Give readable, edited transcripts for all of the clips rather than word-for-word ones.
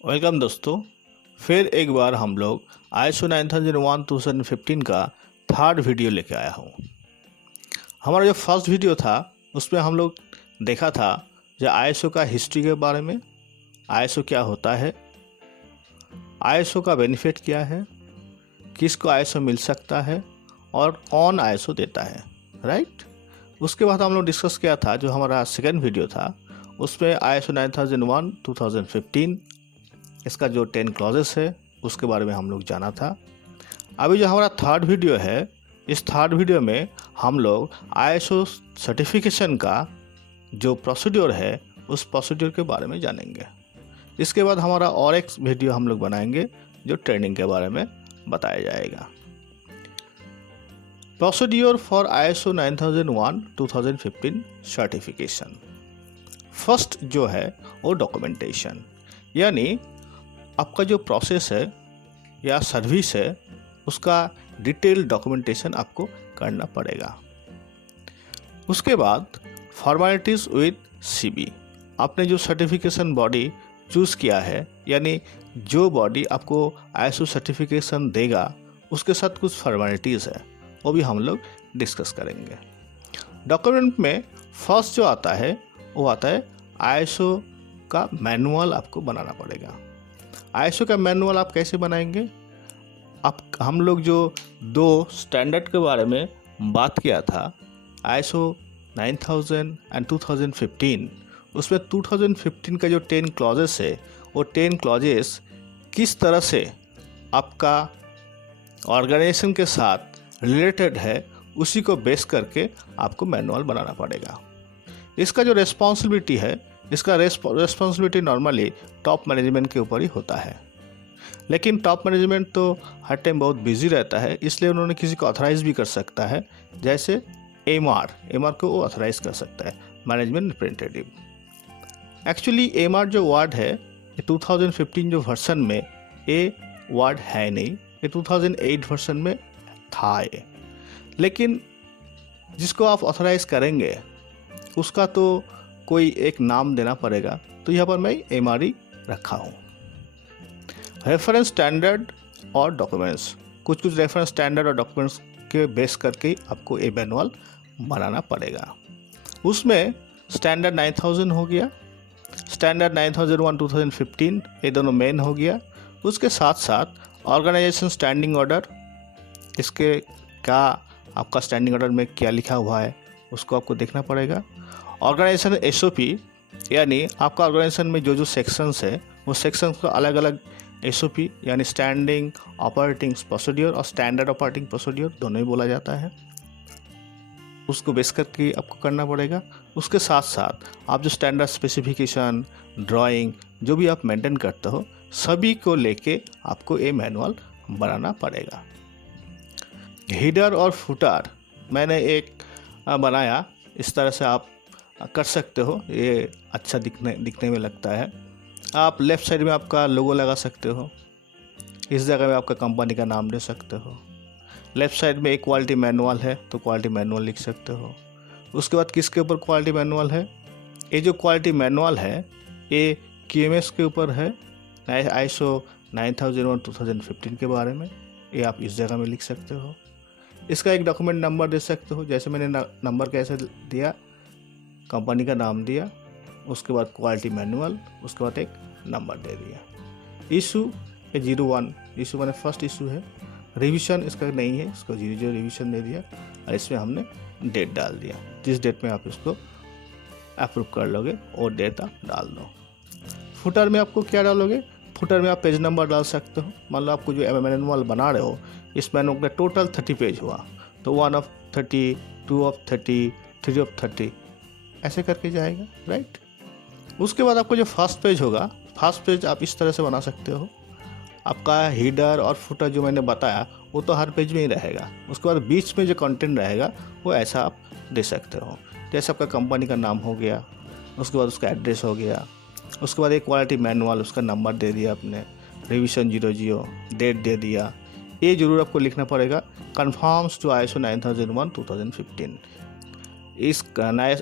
Welcome दोस्तों। फिर एक बार हम लोग ISO 9001 2015 का थर्ड वीडियो लेके आया हूँ। हमारा जो फर्स्ट वीडियो था उसमें हम लोग देखा था जो ISO का हिस्ट्री के बारे में, ISO क्या होता है, ISO का बेनिफिट क्या है, किसको ISO मिल सकता है और कौन ISO देता है, राइट। उसके बाद हम लोग डिस्कस किया था जो हमारा सेकेंड वीडियो था उसमें ISO 9001 2015 इसका जो 10 क्लॉजेस है उसके बारे में हम लोग जाना था। अभी जो हमारा थर्ड वीडियो है, इस थर्ड वीडियो में हम लोग ISO सर्टिफिकेशन का जो प्रोसीड्योर है उस प्रोसीड्योर के बारे में जानेंगे। इसके बाद हमारा और एक वीडियो हम लोग बनाएंगे जो ट्रेनिंग के बारे में बताया जाएगा। Procedure for ISO 9001 2015 certification. First जो है वो डॉक्यूमेंटेशन, यानी आपका जो प्रोसेस है या सर्विस है उसका डिटेल डॉक्यूमेंटेशन आपको करना पड़ेगा। उसके बाद फॉर्मेलिटीज़ विद CB। आपने जो सर्टिफिकेशन बॉडी चूज़ किया है, यानी जो बॉडी आपको ISO सर्टिफिकेशन देगा उसके साथ कुछ फॉर्मेलिटीज़ है, वो भी हम लोग डिस्कस करेंगे। डॉक्यूमेंट में फर्स्ट जो आता है वो आता है ISO का मैनुअल आपको बनाना पड़ेगा। ISO का मैनुअल आप कैसे बनाएंगे? हम लोग जो दो स्टैंडर्ड के बारे में बात किया था ISO 9000 एंड 2015, उसमें 2015 का जो 10 क्लॉजेस है वो 10 क्लॉजेस किस तरह से आपका ऑर्गेनाइजेशन के साथ रिलेटेड है उसी को बेस करके आपको मैनुअल बनाना पड़ेगा। इसका जो रिस्पॉन्सिबिलिटी है, इसका रिस्पॉन्सिबिलिटी नॉर्मली टॉप मैनेजमेंट के ऊपर ही होता है, लेकिन टॉप मैनेजमेंट तो हर टाइम बहुत बिजी रहता है, इसलिए उन्होंने किसी को ऑथराइज़ भी कर सकता है, जैसे MR को वो ऑथराइज कर सकता है, मैनेजमेंट रिप्रेजेंटेटिव। एक्चुअली MR जो वर्ड है ये 2015 जो वर्सन में ये वर्ड है नहीं, ये 2008 वर्सन में था ये, लेकिन जिसको आप ऑथराइज करेंगे उसका तो कोई एक नाम देना पड़ेगा, तो यहाँ पर मैं MR ही रखा हूँ। रेफरेंस स्टैंडर्ड और डॉक्यूमेंट्स, कुछ रेफरेंस स्टैंडर्ड और डॉक्यूमेंट्स के बेस करके आपको ये मैनुअल बनाना पड़ेगा। उसमें स्टैंडर्ड 9000 हो गया, स्टैंडर्ड 9001 2015, ये दोनों मेन हो गया। उसके साथ साथ ऑर्गेनाइजेशन स्टैंडिंग ऑर्डर, इसके क्या आपका स्टैंडिंग ऑर्डर में क्या लिखा हुआ है उसको आपको देखना पड़ेगा। ऑर्गेनाइजेशन SOP, यानी आपका ऑर्गेनाइजेशन में जो सेक्शंस है वो सेक्शंस को अलग अलग SOP यानी स्टैंडिंग ऑपरेटिंग प्रोसीड्योर और स्टैंडर्ड ऑपरेटिंग प्रोसीड्योर दोनों ही बोला जाता है, उसको बेस करके आपको करना पड़ेगा। उसके साथ साथ आप जो स्टैंडर्ड स्पेसिफिकेशन, ड्राइंग जो भी आप मेंटेन करते हो सभी को लेके आपको ये मैनुअल बनाना पड़ेगा। हीडर और फुटर मैंने एक बनाया, इस तरह से आप कर सकते हो, ये अच्छा दिखने में लगता है। आप लेफ़्ट साइड में आपका लोगो लगा सकते हो, इस जगह में आपका कंपनी का नाम दे सकते हो। लेफ़्ट साइड में एक क्वालिटी मैनुअल है तो क्वालिटी मैनुअल लिख सकते हो। उसके बाद किसके ऊपर क्वालिटी मैनुअल है? ये जो क्वालिटी मैनुअल है ये QMS के ऊपर है, ISO 9001 2015 के बारे में, ये आप इस जगह में लिख सकते हो। इसका एक डॉक्यूमेंट नंबर दे सकते हो, जैसे मैंने नंबर कैसे दिया, कंपनी का नाम दिया, उसके बाद क्वालिटी मैनुअल, उसके बाद एक नंबर दे दिया। इशू 01, इशू मैंने फर्स्ट इशू है। रिवीजन इसका नहीं है, इसको 00 रिवीजन दे दिया और इसमें हमने डेट डाल दिया, जिस डेट में आप इसको अप्रूव कर लोगे वो डेट आप डाल दो। फुटर में आपको क्या डालोगे? फुटर में आप पेज नंबर डाल सकते हो। मान लो आपको जो मैनुअल बना रहे हो इस मैनुअल का टोटल 30 पेज हुआ तो 1 of 30, 2 of 30, 3 of 30 ऐसे करके जाएगा, राइट। उसके बाद आपको जो फर्स्ट पेज होगा, फर्स्ट पेज आप इस तरह से बना सकते हो। आपका हीडर और फुटर जो मैंने बताया वो तो हर पेज में ही रहेगा, उसके बाद बीच में जो कंटेंट रहेगा वो ऐसा आप दे सकते हो, जैसे आपका कंपनी का नाम हो गया, उसके बाद उसका एड्रेस हो गया, उसके बाद एक क्वालिटी मैनुअल, उसका नंबर दे दिया आपने, रिवीजन 00, डेट दे दिया। ये ज़रूर आपको लिखना पड़ेगा, कन्फर्म्स टू ISO 9001 2015। इस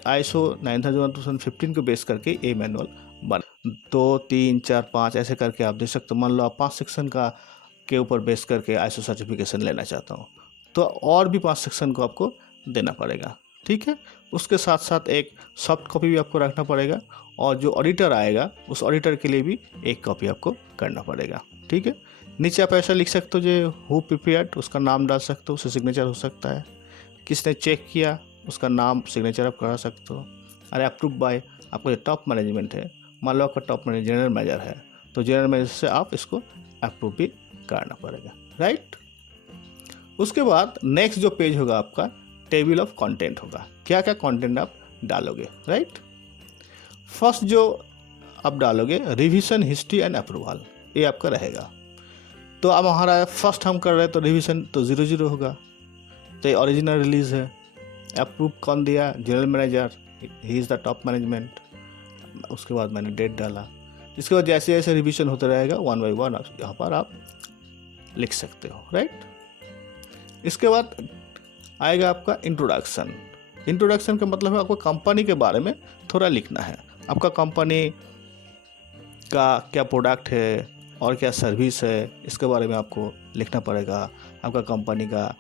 ISO 9001 2015 को बेस करके ये मैनुअल बन। 2, 3, 4, 5 ऐसे करके आप दे सकते हो। मान लो आप 5 सेक्शन का के ऊपर बेस करके आईएसओ सर्टिफिकेशन लेना चाहता हूँ, तो और भी 5 सेक्शन को आपको देना पड़ेगा, ठीक है। उसके साथ साथ एक सॉफ्ट कॉपी भी आपको रखना पड़ेगा, और जो ऑडिटर आएगा उस ऑडिटर के लिए भी एक कॉपी आपको करना पड़ेगा, ठीक है। नीचे आप ऐसा लिख सकते हो जो हु प्रिपेयर्ड, उसका नाम डाल सकते हो, उससे सिग्नेचर हो सकता है। किसने चेक किया उसका नाम सिग्नेचर आप करा सकते हो। अरे अप्रूव बाय, आपका जो टॉप मैनेजमेंट है, मान लो आपका टॉप मैनेजर जनरल मैनेजर है, तो जनरल मैनेजर से आप इसको अप्रूव भी करना पड़ेगा, राइट। उसके बाद नेक्स्ट जो पेज होगा आपका टेबल ऑफ कंटेंट होगा, क्या क्या कंटेंट आप डालोगे, राइट। फर्स्ट जो आप डालोगे रिवीजन हिस्ट्री एंड अप्रूवल, ये आपका रहेगा। तो अब हमारा फर्स्ट हम कर रहे हैं तो रिवीजन तो 00 होगा, तो ये ओरिजिनल रिलीज है। अप्रूव कौन दिया, general manager, he is the top management. उसके बाद मैंने डेट डाला। इसके बाद जैसे जैसे रिवीजन होता रहेगा 1 बाय 1 यहाँ पर आप लिख सकते हो, राइट। इसके बाद आएगा आपका इंट्रोडक्शन। इंट्रोडक्शन का मतलब है आपको कंपनी के बारे में थोड़ा लिखना है। आपका कंपनी का क्या प्रोडक्ट है और क्या सर्विस है, इसके बारे में आपको लिखना पड़ेगा। आपका कंपनी का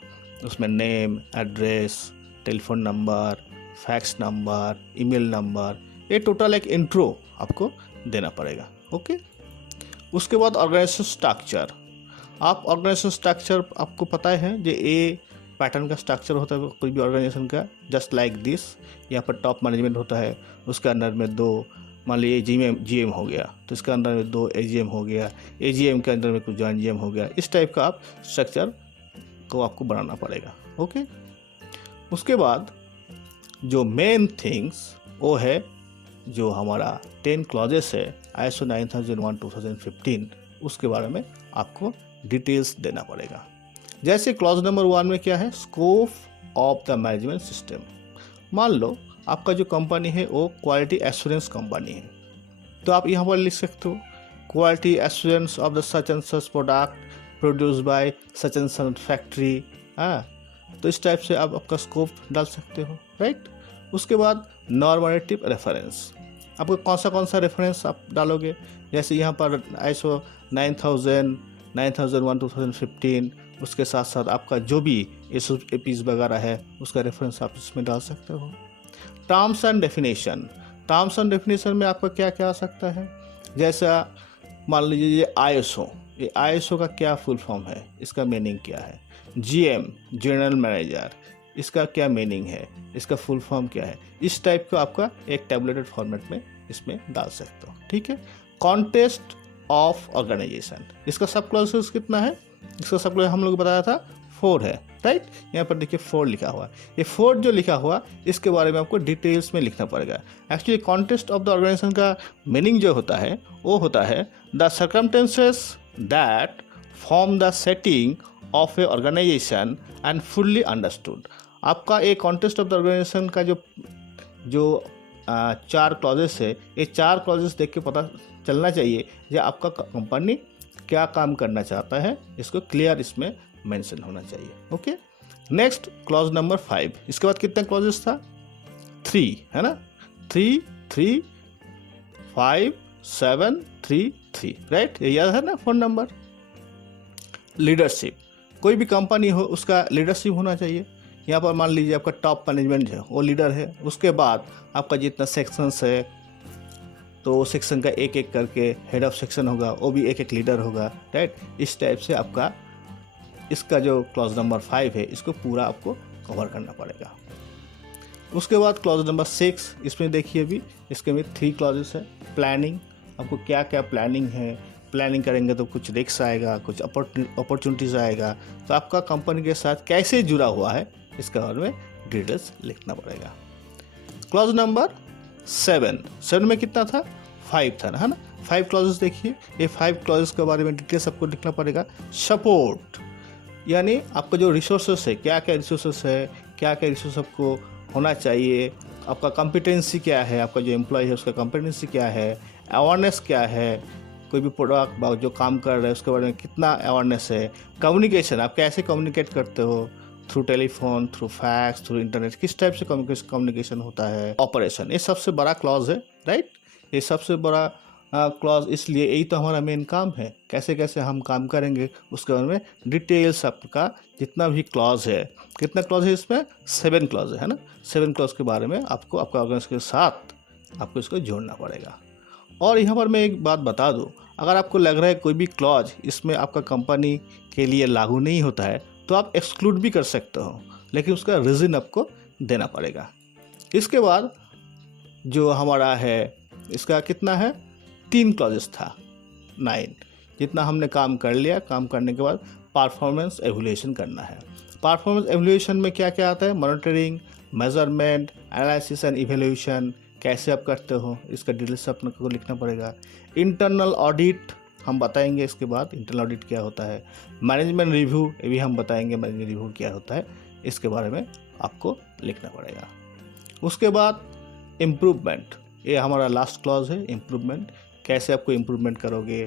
उसमें name, address, telephone number, fax number, email number, ये टोटल एक इंट्रो आपको देना पड़ेगा, ओके। उसके बाद ऑर्गेनाइजेशन स्ट्रक्चर। आप ऑर्गेनाइजेशन स्ट्रक्चर आपको पता है जो ए पैटर्न का स्ट्रक्चर होता है कोई भी ऑर्गेनाइजेशन का, जस्ट लाइक दिस। यहाँ पर टॉप मैनेजमेंट होता है, उसके अंदर में 2, मान लीजिए जीएम हो गया तो इसके अंदर में 2 एजीएम हो गया, एजीएम के अंदर में कुछ जॉइंट जीएम हो गया। इस टाइप का आप स्ट्रक्चर को आपको बनाना पड़ेगा, ओके। उसके बाद जो मेन थिंग्स वो है जो हमारा 10 क्लॉजेस है आईएसओ 9001:2015, उसके बारे में आपको डिटेल्स देना पड़ेगा। जैसे क्लॉज नंबर 1 में क्या है, scope of the management system. मान लो आपका जो कंपनी है वो क्वालिटी एश्योरेंस कंपनी है, तो आप यहाँ पर लिख सकते हो quality assurance of the such and such product produce by such and such factory. तो इस टाइप से आप आपका स्कोप डाल सकते हो, राइट। उसके बाद नॉर्मेटिव रेफरेंस, आपको कौन सा रेफरेंस आप डालोगे। जैसे यहाँ पर आईएसओ 9001:2015, उसके साथ साथ आपका जो भी एसओपीज वगैरह है उसका रेफरेंस आप इसमें डाल सकते हो। Terms and definition, terms and definition में आपका क्या क्या आ सकता है। जैसा मान लीजिए ये आईएसओ का क्या फुल फॉर्म है, इसका मीनिंग क्या है। जीएम जनरल मैनेजर, इसका क्या मीनिंग है, इसका फुल फॉर्म क्या है। इस टाइप का आपका एक टैबुलेटेड फॉर्मेट में इसमें डाल सकते हो, ठीक है। कॉन्टेस्ट ऑफ ऑर्गेनाइजेशन, इसका सब क्लॉजेस कितना है, इसका सब क्लॉज हम लोग बताया था 4 है, राइट। यहाँ पर देखिए 4 लिखा हुआ है। ये 4 जो लिखा हुआ इसके बारे में आपको डिटेल्स में लिखना पड़ेगा। Actually contest of the organisation का मीनिंग जो होता है वो होता है the circumstances that form the setting of a organisation and fully understood. आपका एक कॉन्टेस्ट ऑफ द ऑर्गेनाइजेशन का जो 4 क्लॉजेस है, ये 4 क्लॉजेस देख के पता चलना चाहिए कि आपका कंपनी क्या काम करना चाहता है, इसको क्लियर इसमें मेंशन होना चाहिए, ओके। नेक्स्ट क्लॉज नंबर 5, इसके बाद कितना क्लॉजेस था, 3 है ना, 3, 3, 5, 7, 3, 3, राइट। ये याद है ना फोन नंबर। लीडरशिप, कोई भी कंपनी हो उसका लीडरशिप होना चाहिए। यहाँ पर मान लीजिए आपका टॉप मैनेजमेंट है वो लीडर है, उसके बाद आपका जितना सेक्शंस है तो सेक्शन का एक एक करके हेड ऑफ सेक्शन होगा, वो भी एक एक लीडर होगा, राइट। इस टाइप से आपका इसका जो क्लॉज नंबर 5 है इसको पूरा आपको कवर करना पड़ेगा। उसके बाद क्लॉज नंबर 6, इसमें देखिए अभी इसके में 3 क्लॉजेस है। प्लानिंग, आपको क्या क्या प्लानिंग है, प्लानिंग करेंगे तो कुछ रिस्क आएगा, कुछ अपॉर्चुनिटीज़ आएगा, तो आपका कंपनी के साथ कैसे जुड़ा हुआ है इसके बारे में डिटेल्स लिखना पड़ेगा। क्लॉज नंबर 7 में कितना था, 5 था, है ना। 5 क्लॉजेस देखिए, ये 5 क्लॉजेस के बारे में डिटेल्स आपको लिखना पड़ेगा। सपोर्ट, यानी आपका जो रिसोर्सेस है, क्या क्या रिसोर्सेस है, क्या क्या रिसोर्स आपको होना चाहिए, आपका कॉम्पिटेंसी क्या है, आपका जो एम्प्लॉय है उसका कॉम्पिटेंसी क्या है, अवेयरनेस क्या है, कोई भी प्रोडक्ट जो काम कर रहा है उसके बारे में कितना अवेयरनेस है। कम्युनिकेशन, आप कैसे कम्युनिकेट करते हो, through telephone, through fax, through internet, किस टाइप से कम्युनिकेशन होता है। ऑपरेशन, ये सबसे बड़ा क्लॉज है, राइट। ये सबसे बड़ा क्लॉज, इसलिए यही तो हमारा मेन काम है, कैसे कैसे हम काम करेंगे उसके बारे में डिटेल्स आपका जितना भी क्लॉज है, कितना क्लॉज है इसमें 7 क्लॉज है ना, 7 क्लॉज के बारे में आपको आपका ऑर्गेनाइजेशन के साथ आपको इसको जोड़ना पड़ेगा। और यहाँ पर मैं एक बात बता दूँ, अगर आपको लग रहा है कोई भी क्लॉज इसमें आपका कंपनी के लिए लागू नहीं होता है तो आप एक्सक्लूड भी कर सकते हो, लेकिन उसका रीज़न आपको देना पड़ेगा। इसके बाद जो हमारा है इसका कितना है 3 क्लॉजेस था, 9, जितना हमने काम कर लिया। काम करने के बाद परफॉर्मेंस एवल्यूएशन करना है। परफॉर्मेंस एवल्यूएशन में क्या क्या आता है, monitoring, measurement, analysis and evaluation, कैसे आप करते हो इसका डिटेल्स अपने को लिखना पड़ेगा। इंटरनल ऑडिट हम बताएंगे, इसके बाद इंटरनल ऑडिट क्या होता है। मैनेजमेंट रिव्यू, ये भी हम बताएंगे मैनेजमेंट रिव्यू क्या होता है, इसके बारे में आपको लिखना पड़ेगा। उसके बाद इम्प्रूवमेंट, ये हमारा लास्ट क्लॉज है, इम्प्रूवमेंट, कैसे आपको इम्प्रूवमेंट करोगे।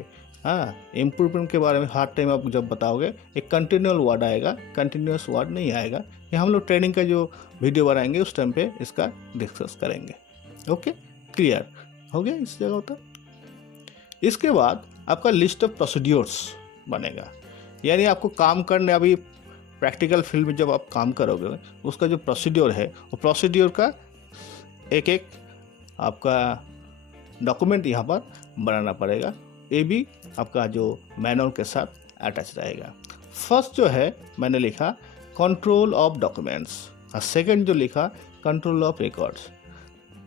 हाँ, इम्प्रूवमेंट के बारे में हर टाइम आप जब बताओगे एक कंटिन्यूअल वर्ड आएगा, कंटिन्यूअस वर्ड नहीं आएगा। ये हम लोग ट्रेनिंग का जो वीडियो बनाएंगे उस टाइम पे इसका डिस्कस करेंगे। ओके, क्लियर हो गया इस जगह होता। इसके बाद आपका लिस्ट ऑफ प्रोसीड्योर्स बनेगा, यानी आपको काम करने, अभी प्रैक्टिकल फील्ड में जब आप काम करोगे उसका जो प्रोसीड्योर है वो प्रोसीड्योर का एक एक आपका डॉक्यूमेंट यहाँ पर बनाना पड़ेगा। ये भी आपका जो मैनुअल के साथ अटैच रहेगा। फर्स्ट जो है मैंने लिखा कंट्रोल ऑफ डॉक्यूमेंट्स, और सेकंड जो लिखा कंट्रोल ऑफ रिकॉर्ड्स।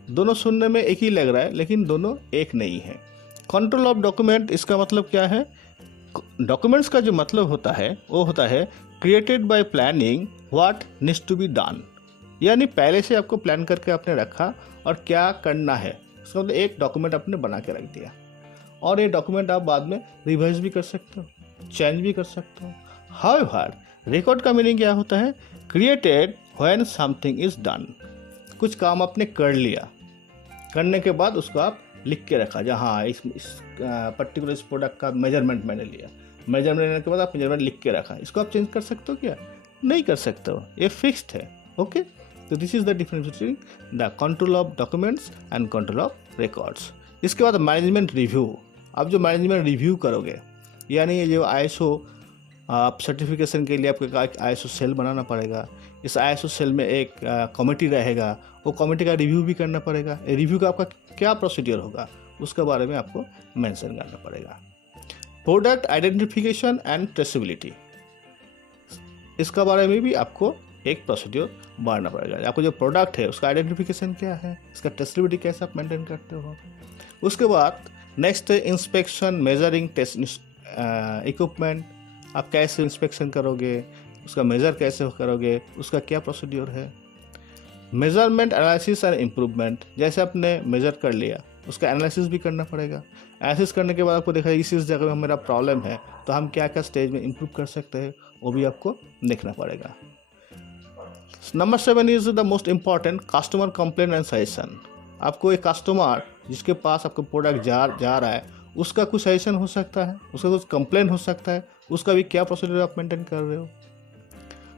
दोनों सुनने में एक ही लग रहा है लेकिन दोनों एक नहीं है। कंट्रोल ऑफ डॉक्यूमेंट इसका मतलब क्या है, डॉक्यूमेंट्स का जो मतलब होता है वो होता है created by planning what needs to be done, यानी पहले से आपको प्लान करके आपने रखा और क्या करना है, इसका मतलब एक डॉक्यूमेंट आपने बना के रख दिया, और ये डॉक्यूमेंट आप बाद में रिवाइज भी कर सकते हो, चेंज भी कर सकते हो। हाउएवर रिकॉर्ड का मीनिंग क्या होता है, created when something is done, कुछ काम आपने कर लिया, करने के बाद उसको आप लिख के रखा, जहाँ इस पर्टिकुलर इस प्रोडक्ट का मेजरमेंट मैंने लिया, मेजरमेंट लेने के बाद आप मेजरमेंट लिख के रखा, इसको आप चेंज कर सकते हो क्या, नहीं कर सकते हो, ये फिक्स्ड है। ओके, तो this is the difference between the control of documents and control of records. इसके बाद मैनेजमेंट रिव्यू, आप जो मैनेजमेंट रिव्यू करोगे, यानी ये जो ISO आप सर्टिफिकेशन के लिए आपको ISO सेल बनाना पड़ेगा। इस ISO सेल में एक कमेटी रहेगा, वो कमेटी का रिव्यू भी करना पड़ेगा। रिव्यू का आपका क्या प्रोसीजर होगा उसके बारे में आपको मेंशन करना पड़ेगा। प्रोडक्ट आइडेंटिफिकेशन एंड ट्रेसेबिलिटी, इसका बारे में भी आपको एक प्रोसीजर बनाना पड़ेगा। आपको जो प्रोडक्ट है उसका आइडेंटिफिकेशन क्या है, इसका ट्रेसेबिलिटी कैसे आप मेंटेन करते हो। उसके बाद नेक्स्ट है इंस्पेक्शन, मेजरिंग, टेस्ट इक्विपमेंट, आप कैसे इंस्पेक्शन करोगे, उसका मेज़र कैसे करोगे, उसका क्या प्रोसीड्योर है। मेजरमेंट, एनालिसिस एंड इम्प्रूवमेंट, जैसे आपने मेज़र कर लिया उसका एनालिसिस भी करना पड़ेगा। एनालिसिस करने के बाद आपको देखा इस जगह में मेरा प्रॉब्लम है तो हम क्या क्या स्टेज में इम्प्रूव कर सकते हैं वो भी आपको देखना पड़ेगा। Number 7 is the most important, customer complaint and suggestion. आपको एक कस्टमर जिसके पास आपका प्रोडक्ट जा रहा है उसका कुछ सजेशन हो सकता है, उसका कुछ कंप्लेंट हो सकता है, उसका भी क्या प्रोसीजर आप मेंटेन कर रहे हो।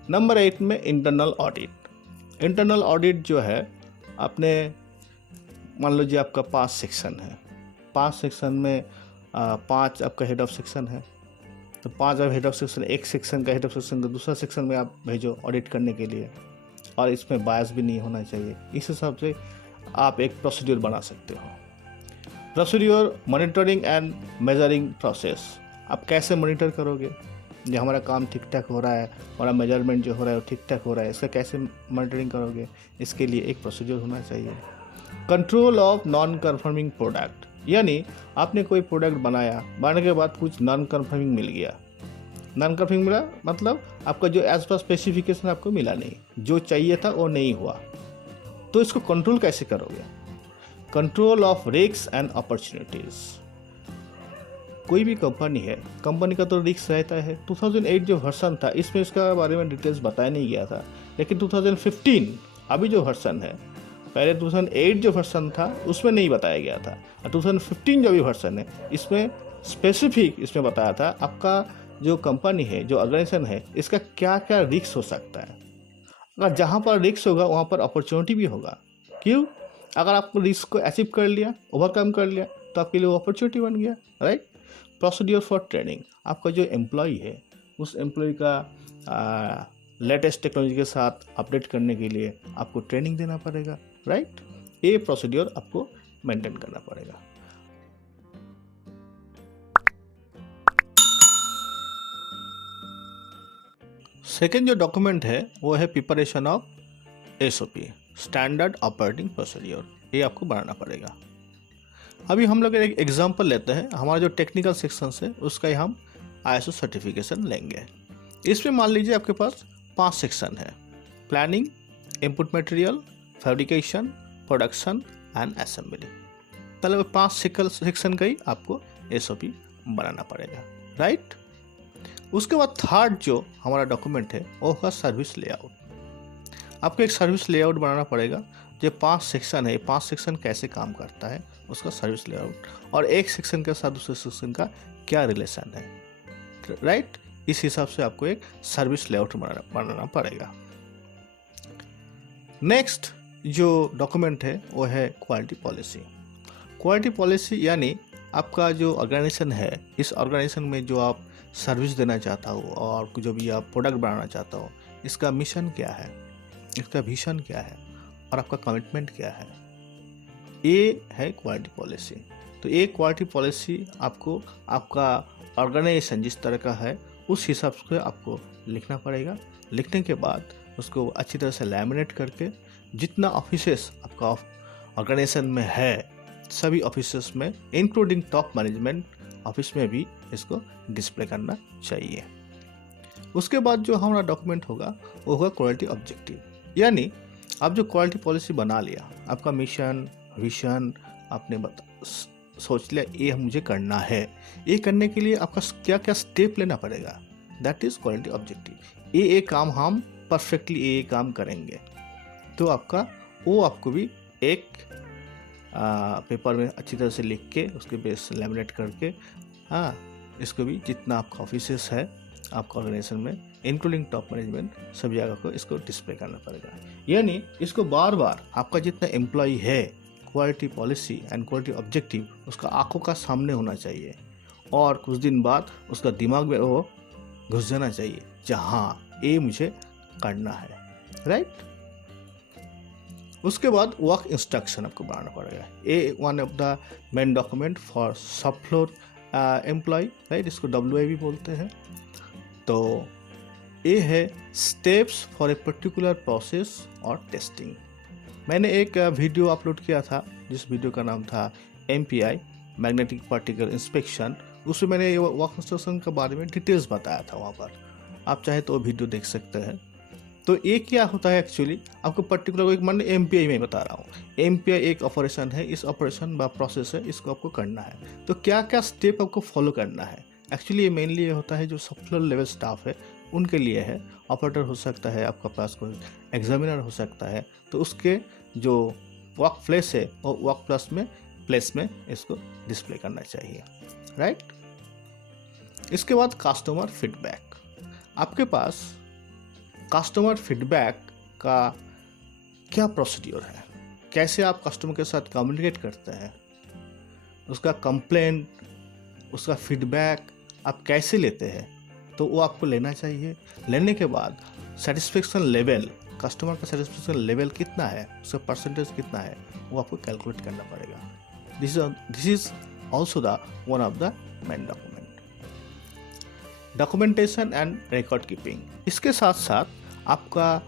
नंबर 8 में इंटरनल ऑडिट। इंटरनल ऑडिट जो है, आपने मान लीजिए आपका 5 सेक्शन है, 5 सेक्शन में 5 आपका हेड ऑफ सेक्शन है, तो 5 हेड ऑफ सेक्शन, एक सेक्शन का हेड ऑफ सेक्शन को दूसरा सेक्शन में आप भेजो ऑडिट करने के लिए, और इसमें बायस भी नहीं होना चाहिए। इस हिसाब से आप एक प्रोसीड्योर बना सकते हो। Procedure, monitoring and measuring process, आप कैसे मॉनिटर करोगे जो हमारा काम ठीक ठाक हो रहा है, हमारा मेजरमेंट जो हो रहा है वो ठीक ठाक हो रहा है, इसका कैसे मॉनिटरिंग करोगे, इसके लिए एक प्रोसीजर होना चाहिए। Control of non confirming product, यानी आपने कोई प्रोडक्ट बनाने के बाद कुछ नॉन कन्फर्मिंग मिल गया, नॉन कन्फर्मिंग मिला मतलब आपका जो एज पर स्पेसिफिकेशन आपको मिला नहीं, जो चाहिए था वो नहीं हुआ, तो इसको कंट्रोल कैसे करोगे। Control of risk and opportunities, कोई भी कंपनी है, कंपनी का तो रिस्क रहता है। 2008 जो वर्सन था इसमें इसका बारे में डिटेल्स बताया नहीं गया था, लेकिन 2015 अभी जो वर्सन है, पहले 2008 जो वर्सन था उसमें नहीं बताया गया था, और 2015 जो भी वर्सन है इसमें स्पेसिफिक इसमें बताया था आपका जो कंपनी है, जो ऑर्गेनाइजेशन है, इसका क्या क्या रिस्क हो सकता है। अगर जहाँ पर रिस्क होगा वहाँ पर अपॉर्चुनिटी भी होगा। क्यों, अगर आपको रिस्क को अचीव कर लिया, ओवरकम कर लिया, तो आपके लिए अपॉर्चुनिटी बन गया, राइट। प्रोसीड्योर फॉर ट्रेनिंग, आपका जो एम्प्लॉय है उस एम्प्लॉय का लेटेस्ट टेक्नोलॉजी के साथ अपडेट करने के लिए आपको ट्रेनिंग देना पड़ेगा, राइट। ये प्रोसीड्योर आपको मेंटेन करना पड़ेगा। सेकेंड जो डॉक्यूमेंट है वो है preparation of SOP, standard operating procedure. ये आपको बनाना पड़ेगा। अभी हम लोग एक एग्जांपल लेते हैं, हमारा जो टेक्निकल सेक्शन है उसका ही हम ISO सर्टिफिकेशन लेंगे। इसमें मान लीजिए आपके पास 5 सेक्शन है, planning, input material, fabrication, production and assembly. पहले 5 सेक्शन का ही आपको SOP बनाना पड़ेगा, राइट। उसके बाद थर्ड जो हमारा डॉक्यूमेंट है वो होगा सर्विस लेआउट। आपको एक सर्विस लेआउट बनाना पड़ेगा। जो 5 सेक्शन है, 5 सेक्शन कैसे काम करता है उसका सर्विस लेआउट, और एक सेक्शन के साथ दूसरे सेक्शन का क्या रिलेशन है, राइट। इस हिसाब से आपको एक सर्विस लेआउट बनाना पड़ेगा। नेक्स्ट जो डॉक्यूमेंट है वो है क्वालिटी पॉलिसी। क्वालिटी पॉलिसी यानी आपका जो ऑर्गेनाइजेशन है, इस ऑर्गेनाइजेशन में जो आप सर्विस देना चाहता हो और जो भी आप प्रोडक्ट बनाना चाहता हो, इसका मिशन क्या है, इसका विजन क्या है और आपका कमिटमेंट क्या है, ये है क्वालिटी पॉलिसी। तो ये क्वालिटी पॉलिसी आपको आपका ऑर्गेनाइजेशन जिस तरह का है उस हिसाब से आपको लिखना पड़ेगा। लिखने के बाद उसको अच्छी तरह से लैमिनेट करके जितना ऑफिसेस आपका ऑर्गेनाइजेशन में है सभी ऑफिसेस में इंक्लूडिंग टॉप मैनेजमेंट ऑफिस में भी इसको डिस्प्ले करना चाहिए। उसके बाद जो हमारा डॉक्यूमेंट होगा वो होगा क्वालिटी ऑब्जेक्टिव। यानी आप जो क्वालिटी पॉलिसी बना लिया, आपका मिशन विजन आपने सोच लिया ये मुझे करना है, ये करने के लिए आपका क्या क्या स्टेप लेना पड़ेगा, दैट इज क्वालिटी ऑब्जेक्टिव। ये काम हम परफेक्टली ये काम करेंगे, तो आपको भी एक पेपर में अच्छी तरह से लिख के उसके बेस लैमिनेट करके, इसको भी जितना आपका ऑफिसेस है आपका ऑर्गेनाइजेशन में इंक्लूडिंग टॉप मैनेजमेंट सभी जगह को इसको डिस्प्ले करना पड़ेगा। यानी इसको बार बार आपका जितना एम्प्लॉय है quality policy and quality objective उसका आंखों का सामने होना चाहिए, और कुछ दिन बाद उसका दिमाग में वो घुस जाना चाहिए जहाँ ये मुझे करना है, राइट। उसके बाद वर्क इंस्ट्रक्शन आपको बनाना पड़ेगा। ये one of the main document for shop floor employ, right, इसको WA भी बोलते हैं। तो ये है steps for a particular process और टेस्टिंग। मैंने एक वीडियो अपलोड किया था जिस वीडियो का नाम था MPI मैग्नेटिक पार्टिकल इंस्पेक्शन। उसमें मैंने ये वर्क इंस्ट्रक्शन के बारे में डिटेल्स बताया था वहाँ पर, आप चाहे तो वो वीडियो देख सकते हैं। तो ये क्या होता है एक्चुअली, आपको पर्टिकुलर एक मान MPI में बता रहा हूँ। MPI एक ऑपरेशन है, इस ऑपरेशन व प्रोसेस है, इसको आपको करना है। तो क्या क्या स्टेप आपको फॉलो करना है, एक्चुअली ये मेनली ये होता है जो सॉफ्टवेयर लेवल स्टाफ है उनके लिए है। ऑपरेटर हो सकता है, आपका पास कोई एग्जामिनर हो सकता है, तो उसके जो वर्क प्लेस है और वर्क प्लेस में इसको डिस्प्ले करना चाहिए, राइट। इसके बाद कस्टमर फीडबैक। आपके पास कस्टमर फीडबैक का क्या प्रोसीड्योर है, कैसे आप कस्टमर के साथ कम्युनिकेट करते हैं, उसका कंप्लेंट, उसका फीडबैक आप कैसे लेते हैं, तो वो आपको लेना चाहिए। लेने के बाद सेटिस्फेक्शन लेवल, कस्टमर का सेटिस्फेक्शन लेवल कितना है, उसका परसेंटेज कितना है, वो आपको कैलकुलेट करना पड़ेगा। This is also the one of the main document. Documentation and record keeping, इसके साथ साथ आपका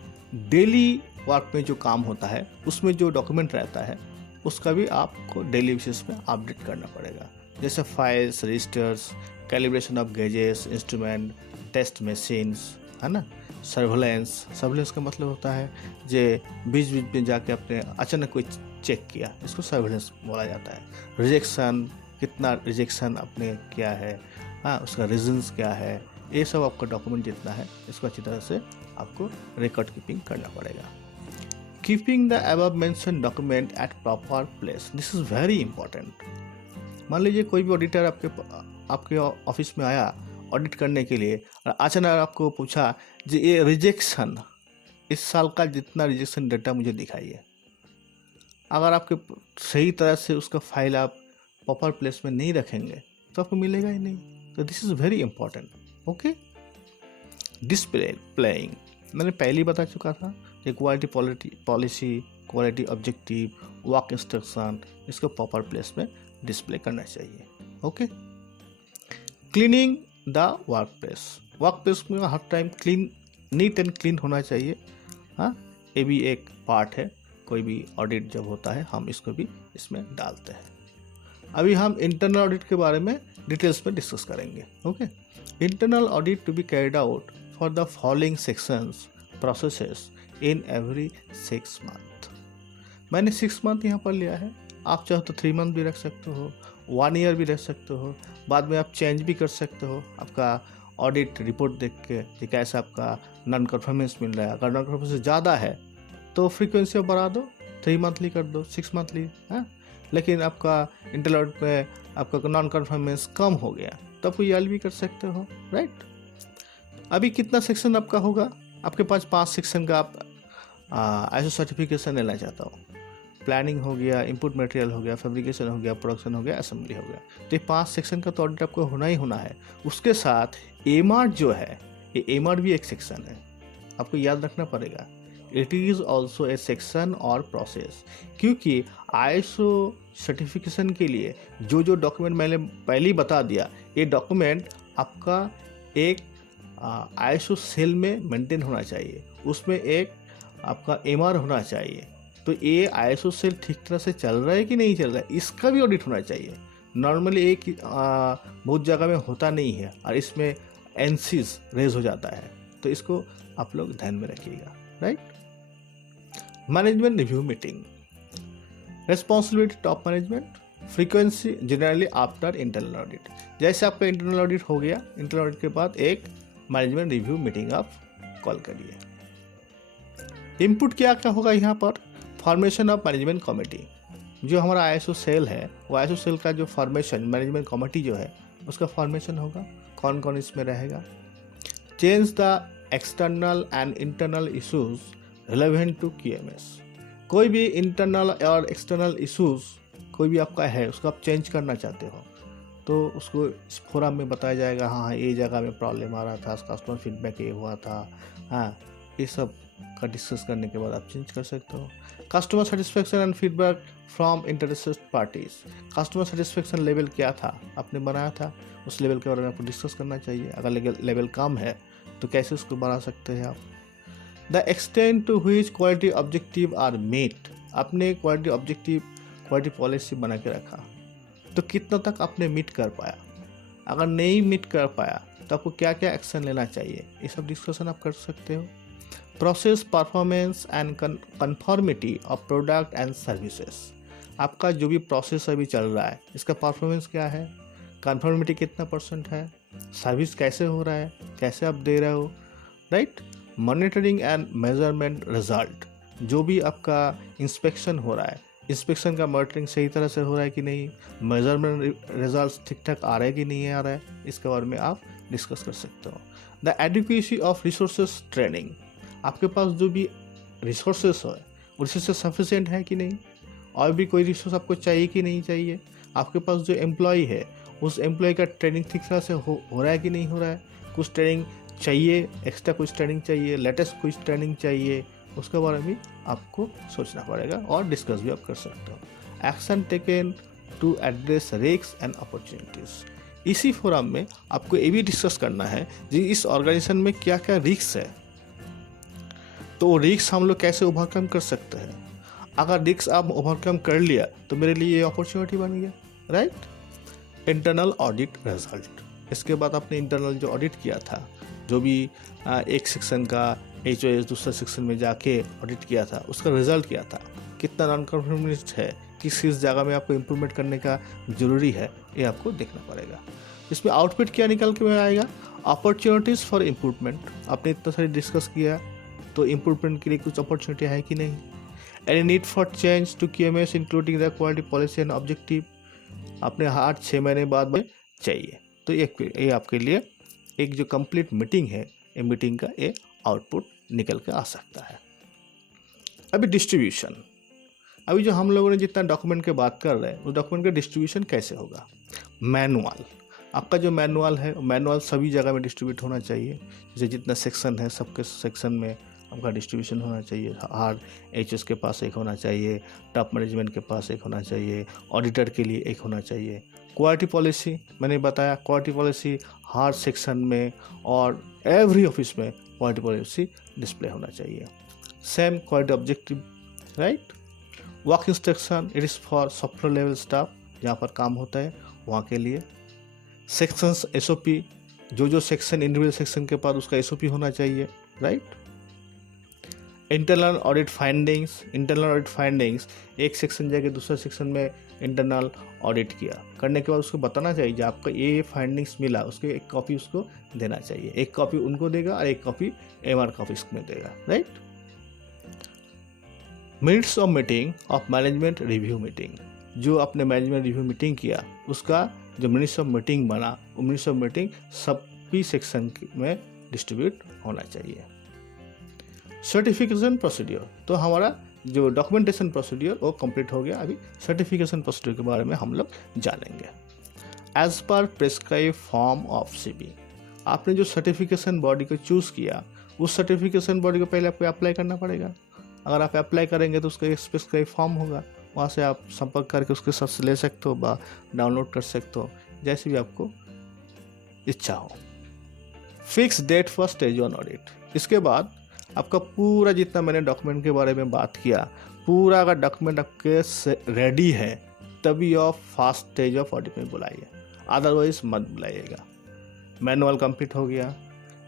डेली वर्क में जो काम होता है उसमें जो डॉक्यूमेंट रहता है उसका भी आपको डेली बेसिस में अपडेट करना पड़ेगा। जैसे files, registers, calibration of gauges, instrument, test machines, है ना। सर्वेलेंस का मतलब होता है जे बीच में जाके आपने अचानक कोई चेक किया, इसको सर्वेलेंस बोला जाता है। रिजेक्शन, कितना रिजेक्शन आपने किया है, उसका रीजंस क्या है, ये सब आपका डॉक्यूमेंट जितना है इसको अच्छी तरह से आपको रिकॉर्ड कीपिंग करना पड़ेगा। Keeping the above mention document at proper place, this is very important. मान लीजिए कोई भी ऑडिटर आपके ऑफिस में आया ऑडिट करने के लिए और अचानक आपको पूछा जी ये रिजेक्शन, इस साल का जितना रिजेक्शन डेटा मुझे दिखाइए। अगर आपके सही तरह से उसका फाइल आप प्रॉपर प्लेस में नहीं रखेंगे तो आपको मिलेगा ही नहीं। तो this is very important. Okay, display playing मैंने पहले ही बता चुका था कि quality policy, quality objective, work instruction, इसको प्रॉपर प्लेस में डिस्प्ले करना चाहिए। Okay, cleaning the work place में हर टाइम नीट एंड क्लीन होना चाहिए। हाँ, ये भी एक पार्ट है, कोई भी ऑडिट जब होता है हम इसको भी इसमें डालते हैं। अभी हम इंटरनल ऑडिट के बारे में डिटेल्स में डिस्कस करेंगे। Okay, internal audit to be carried out for the following sections processes in every 6 month. मैंने 6 मंथ यहाँ पर लिया है, आप चाहो तो 3 मंथ भी रख सकते हो, 1 ईयर भी रख सकते हो, बाद में आप चेंज भी कर सकते हो आपका ऑडिट रिपोर्ट देख के कि कैसे आपका नॉन कन्फर्मेंस मिल रहा है। अगर नॉन कन्फर्मेंस ज़्यादा है तो फ्रीक्वेंसी बढ़ा दो, 3 मंथली कर दो, 6 मंथली है। लेकिन आपका इंटरनल ऑडिट में आपका नॉन कन्फर्मेंस कम हो गया तो आप ईयर भी कर सकते हो, राइट। अभी कितना सेक्शन आपका होगा, आपके पास 5 सेक्शन का आप ISO सर्टिफिकेशन लेना चाहता हो। प्लानिंग हो गया, इनपुट मटेरियल हो गया, फैब्रिकेशन हो गया, प्रोडक्शन हो गया, असेंबली हो गया। तो ये 5 सेक्शन का तो ऑडिट आपको होना ही होना है। उसके साथ एमार्ट जो है, ये एमार्ट भी एक सेक्शन है, आपको याद रखना पड़ेगा। It is also A section और प्रोसेस, क्योंकि ISO सर्टिफिकेशन के लिए जो जो डॉक्यूमेंट मैंने पहले ही बता दिया, ये डॉक्यूमेंट आपका एक ISO सेल में मेंटेन होना चाहिए, उसमें एक आपका MR होना चाहिए। तो ये ISO सेल ठीक तरह से चल रहा है कि नहीं चल रहा है, इसका भी ऑडिट होना चाहिए। नॉर्मली एक बहुत जगह में होता नहीं है और इसमें NCs रेज हो जाता है, तो इसको आप लोग ध्यान में रखिएगा, right. Management review meeting, responsibility top management, frequency generally after internal audit. जैसे आपका इंटरनल ऑडिट हो गया, इंटरनल ऑडिट के बाद एक मैनेजमेंट रिव्यू मीटिंग आप कॉल करिए। इनपुट क्या क्या होगा यहाँ पर, फॉर्मेशन ऑफ मैनेजमेंट कमेटी। जो हमारा ISO सेल है, वो ISO सेल का जो फॉर्मेशन, मैनेजमेंट कमेटी जो है उसका फॉर्मेशन होगा, कौन कौन इसमें रहेगा। Change the external and internal issues relevant to QMS। कोई भी इंटरनल और एक्सटर्नल इशूज कोई भी आपका है, उसको आप चेंज करना चाहते हो तो उसको इस फोरम में बताया जाएगा, हाँ ये जगह में प्रॉब्लम आ रहा था, कस्टमर फीडबैक ये हुआ था, हाँ ये सब का डिस्कस करने के बाद आप चेंज कर सकते हो। Customer satisfaction and feedback from interested parties. Customer satisfaction level क्या था, आपने बनाया था, उस लेवल के बारे में आपको डिस्कस करना चाहिए। अगर लेवल कम है तो कैसे उसको बढ़ा सकते हैं आप। The extent to which quality objective are met. आपने क्वालिटी ऑब्जेक्टिव, क्वालिटी पॉलिसी बना के रखा, तो कितना तक आपने मीट कर पाया। अगर नहीं मीट कर पाया तो आपको क्या क्या एक्शन लेना चाहिए, ये सब डिस्कशन आप कर सकते हो। Process performance and conformity of product and services. आपका जो भी प्रोसेस अभी चल रहा है, इसका परफॉर्मेंस क्या है, कन्फॉर्मिटी कितना % है, सर्विस कैसे हो रहा है, कैसे आप दे रहे हो, right. Monitoring and measurement result. जो भी आपका इंस्पेक्शन हो रहा है, इंस्पेक्शन का मॉनिटरिंग सही तरह से हो रहा है कि नहीं, मेजरमेंट रिजल्ट्स ठीक ठाक आ रहे हैं कि नहीं आ रहा है, इसके बारे में आप डिस्कस कर सकते हो। The adequacy of resources training. आपके पास जो भी रिसोर्सेस है, रिसोर्सेज सफिशिएंट है कि नहीं, और भी कोई रिसोर्स आपको चाहिए कि नहीं चाहिए। आपके पास जो एम्प्लॉय है, उस एम्प्लॉय का ट्रेनिंग ठीक तरह से हो रहा है कि नहीं हो रहा है, कुछ ट्रेनिंग चाहिए, एक्स्ट्रा कुछ ट्रेनिंग चाहिए, लेटेस्ट कुछ ट्रेनिंग चाहिए, उसके बारे में आपको सोचना पड़ेगा और डिस्कस भी आप कर सकते हो। Action taken to address risk and opportunities. इसी फोरम में आपको ये भी डिस्कस करना है कि इस ऑर्गेनाइजेशन में क्या क्या रिस्क है, तो रिस्क हम लोग कैसे ओवरकम कर सकते हैं। अगर रिस्क आप ओवरकम कर लिया तो मेरे लिए ये अपॉर्चुनिटी बन गया, राइट। Internal audit result. इसके बाद आपने इंटरनल जो ऑडिट किया था, जो भी एक सेक्शन का HOS दूसरा सेक्शन में जाके ऑडिट किया था, उसका रिजल्ट क्या था, कितना नॉन कन्फर्मिस्ट है, किस जगह में आपको इम्प्रूवमेंट करने का ज़रूरी है, ये आपको देखना पड़ेगा। इसमें आउटपुट क्या निकल के आएगा, अपॉर्चुनिटीज़ फॉर इम्प्रूवमेंट। आपने इतना सारी डिस्कस किया तो इम्प्रूवमेंट के लिए कुछ अपॉर्चुनिटी है कि नहीं। Any need for change to QMS including the quality policy and objective. आपने हर 6 महीने बाद चाहिए, तो ये आपके लिए एक जो कंप्लीट मीटिंग है, ये मीटिंग का ये आउटपुट निकल के आ सकता है। अभी डिस्ट्रीब्यूशन। अभी जो हम लोगों ने जितना डॉक्यूमेंट की बात कर रहे हैं उस डॉक्यूमेंट का डिस्ट्रीब्यूशन कैसे होगा। मैनुअल, आपका जो मैनुअल है मैनुअल सभी जगह में डिस्ट्रीब्यूट होना चाहिए। जैसे जितना सेक्शन है सबके सेक्शन में आपका डिस्ट्रीब्यूशन होना चाहिए। हर एचएस के पास एक होना चाहिए, टॉप मैनेजमेंट के पास एक होना चाहिए, ऑडिटर के लिए एक होना चाहिए। क्वालिटी पॉलिसी मैंने बताया, क्वालिटी पॉलिसी हर सेक्शन में और एवरी ऑफिस में क्वालिटी पॉलिसी डिस्प्ले होना चाहिए। Same quality objective, right. Work instruction, it is for software level staff, जहाँ पर काम होता है वहाँ के लिए। सेक्शंस एसओपी, जो सेक्शन इंडिविजुअल सेक्शन के पास उसका एसओपी होना चाहिए, right. Internal audit findings, internal audit findings, एक सेक्शन जाके दूसरा सेक्शन में इंटरनल ऑडिट किया, करने के बाद उसको बताना चाहिए जो आपका ये फाइंडिंग्स मिला, उसके एक कॉपी उसको देना चाहिए। एक कॉपी उनको देगा और एक कॉपी एमआर ऑफिस में देगा, right. Minutes of meeting of management review meeting, जो आपने मैनेजमेंट रिव्यू मीटिंग किया उसका जो मिनट्स ऑफ मीटिंग बना वो मिनट्स ऑफ मीटिंग सभी सेक्शन में डिस्ट्रीब्यूट होना चाहिए। सर्टिफिकेशन प्रोसीड्योर, तो हमारा जो डॉक्यूमेंटेशन प्रोसीड्योर वो कंप्लीट हो गया। अभी सर्टिफिकेशन प्रोसीड्योर के बारे में हम लोग जानेंगे। As per prescribe form of CB, आपने जो सर्टिफिकेशन बॉडी को चूज़ किया उस सर्टिफिकेशन बॉडी को पहले आपको अप्लाई करना पड़ेगा। अगर आप अप्लाई करेंगे तो उसका एक प्रिस्क्राइब फॉर्म होगा, वहाँ से आप संपर्क करके उसके साथ ले सकते हो, डाउनलोड कर सकते हो, जैसे भी आपको इच्छा हो। Fix date for stage 1 audit, इसके बाद आपका पूरा जितना मैंने डॉक्यूमेंट के बारे में बात किया, पूरा अगर डॉक्यूमेंट आपके रेडी है तभी आप फर्स्ट स्टेज ऑफ ऑडिट में बुलाइए, अदरवाइज मत बुलाइएगा। मैनुअल कंप्लीट हो गया,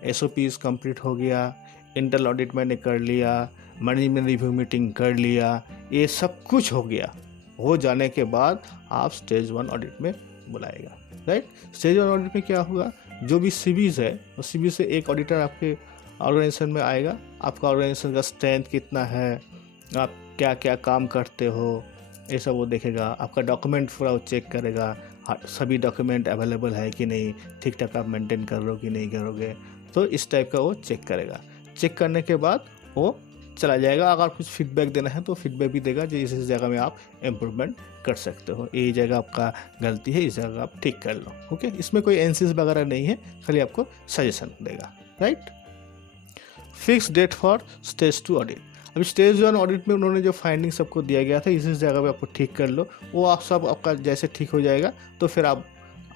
एसओपीज कंप्लीट हो गया, इंटरनल ऑडिट मैंने कर लिया, मैनेजमेंट रिव्यू मीटिंग कर लिया, ये सब कुछ हो गया। हो जाने के बाद आप स्टेज 1 ऑडिट में बुलाएगा, राइट। स्टेज 1 ऑडिट में क्या होगा, जो भी सीबीज है वो सीबी से एक ऑडिटर आपके ऑर्गेनाइजेशन में आएगा। आपका ऑर्गेनाइजेशन का स्ट्रेंथ कितना है, आप क्या क्या काम करते हो, ये सब वो देखेगा। आपका डॉक्यूमेंट पूरा वो चेक करेगा, सभी डॉक्यूमेंट अवेलेबल है कि नहीं, ठीक ठाक आप मेंटेन कर रहे हो कि नहीं करोगे, तो इस टाइप का वो चेक करेगा। चेक करने के बाद वो चला जाएगा। अगर कुछ फीडबैक देना है तो फीडबैक भी देगा, जो इस जगह में आप इम्प्रूवमेंट कर सकते हो, ये जगह आपका गलती है, इस जगह आप ठीक कर लो, ओके। इसमें कोई एनसीज वगैरह नहीं है, खाली आपको सजेशन देगा, right. Fix date for stage 2 audit, अभी स्टेज 1 ऑडिट में उन्होंने जो फाइंडिंग सबको दिया गया था इस जगह पे आपको ठीक कर लो, वो आप सब आपका जैसे ठीक हो जाएगा तो फिर आप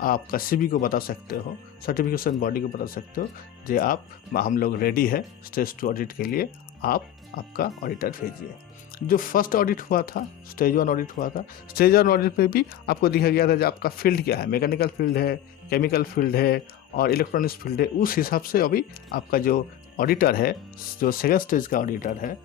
आपका सीबी को बता सकते हो, सर्टिफिकेशन बॉडी को बता सकते हो जो आप हम लोग रेडी है स्टेज 2 ऑडिट के लिए, आप आपका ऑडिटर भेजिए। जो फर्स्ट ऑडिट हुआ था, स्टेज 1 ऑडिट हुआ था, स्टेज 1 ऑडिट में भी आपको दिखा गया था जो आपका फील्ड क्या है, मैकेनिकल फील्ड है, केमिकल फील्ड है और इलेक्ट्रॉनिक्स फील्ड है, उस हिसाब से अभी आपका जो ऑडिटर है, जो सेकंड स्टेज का ऑडिटर है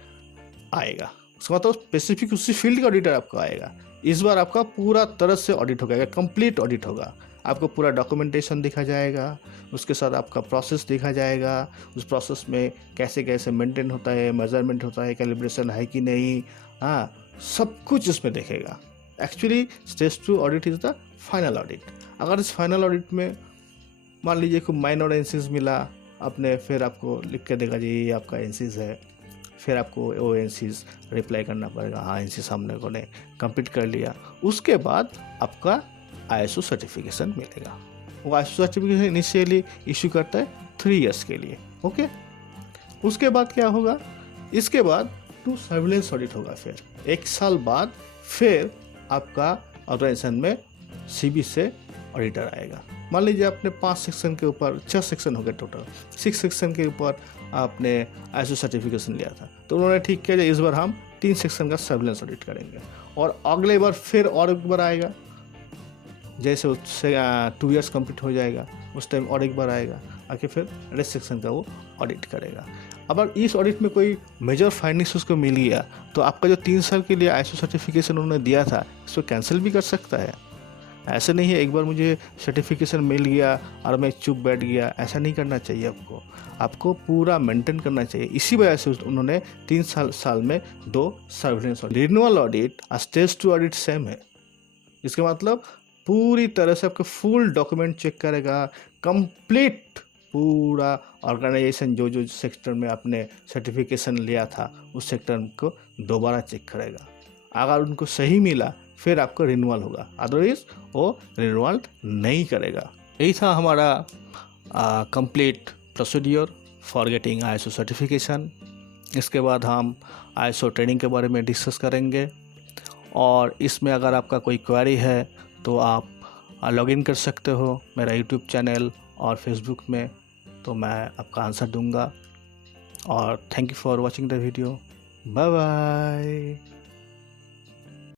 आएगा। उसका मतलब स्पेसिफिक उसी फील्ड का ऑडिटर आपको आएगा। इस बार आपका पूरा तरह से ऑडिट होगा, कंप्लीट ऑडिट होगा। आपको पूरा डॉक्यूमेंटेशन दिखा जाएगा, उसके साथ आपका प्रोसेस देखा जाएगा, उस प्रोसेस में कैसे कैसे मेंटेन होता है, मेजरमेंट होता है, कैलिब्रेशन है कि नहीं, हाँ सब कुछ इसमें देखेगा। Actually stage 2 audit is the final audit. अगर इस फाइनल ऑडिट में मान लीजिए कोई माइनर एनसीज मिला आपने, फिर आपको लिख के देगा जी ये आपका एनसीज है, फिर आपको वो एनसीज रिप्लाई करना पड़ेगा, हाँ एनसीज हमने को ने कंप्लीट कर लिया। उसके बाद आपका आईएसओ सर्टिफिकेशन मिलेगा। वो आईएसओ सर्टिफिकेशन इनिशियली इशू करता है 3 इयर्स के लिए, ओके। उसके बाद क्या होगा, इसके बाद 2 सर्विलेंस ऑडिट होगा, फिर 1 साल बाद फिर आपका ऑर्गेनाइजेशन में सीबी से ऑडिटर आएगा। मान लीजिए आपने 5 सेक्शन के ऊपर 6 सेक्शन हो गए टोटल, 6 सेक्शन के ऊपर आपने आईएसओ सर्टिफिकेशन लिया था, तो उन्होंने ठीक किया इस बार हम 3 सेक्शन का सर्विलेंस ऑडिट करेंगे, और अगले बार फिर और एक बार आएगा, जैसे उससे 2 इयर्स कंप्लीट हो जाएगा उस टाइम और एक बार आएगा, आके फिर रेस्ट सेक्शन का वो ऑडिट करेगा। अगर इस ऑडिट में कोई मेजर फाइंडिंग्स उसको मिल गया तो आपका जो 3 साल के लिए आईएसओ सर्टिफिकेशन उन्होंने दिया था इसको कैंसिल भी कर सकता है। ऐसा नहीं है एक बार मुझे सर्टिफिकेशन मिल गया और मैं चुप बैठ गया, ऐसा नहीं करना चाहिए। आपको पूरा मेंटेन करना चाहिए। इसी वजह से उन्होंने 3 साल में 2 सर्विलेंस ऑडिट। रिन्यूअल ऑडिट और स्टेज 2 ऑडिट सेम है। इसका मतलब पूरी तरह से आपके फुल डॉक्यूमेंट चेक करेगा, कंप्लीट पूरा ऑर्गेनाइजेशन जो सेक्टर में आपने सर्टिफिकेशन लिया था उस सेक्टर को दोबारा चेक करेगा। अगर उनको सही मिला फिर आपका रिन्यूअल होगा, अदरवाइज वो रिन्यूअल नहीं करेगा। यही था हमारा complete procedure for getting ISO certification. इसके बाद हम ISO ट्रेनिंग के बारे में डिस्कस करेंगे, और इसमें अगर आपका कोई क्वेरी है तो आप लॉगिन कर सकते हो मेरा यूट्यूब चैनल और फेसबुक में, तो मैं आपका आंसर दूंगा। और thank you for watching the video. Bye bye.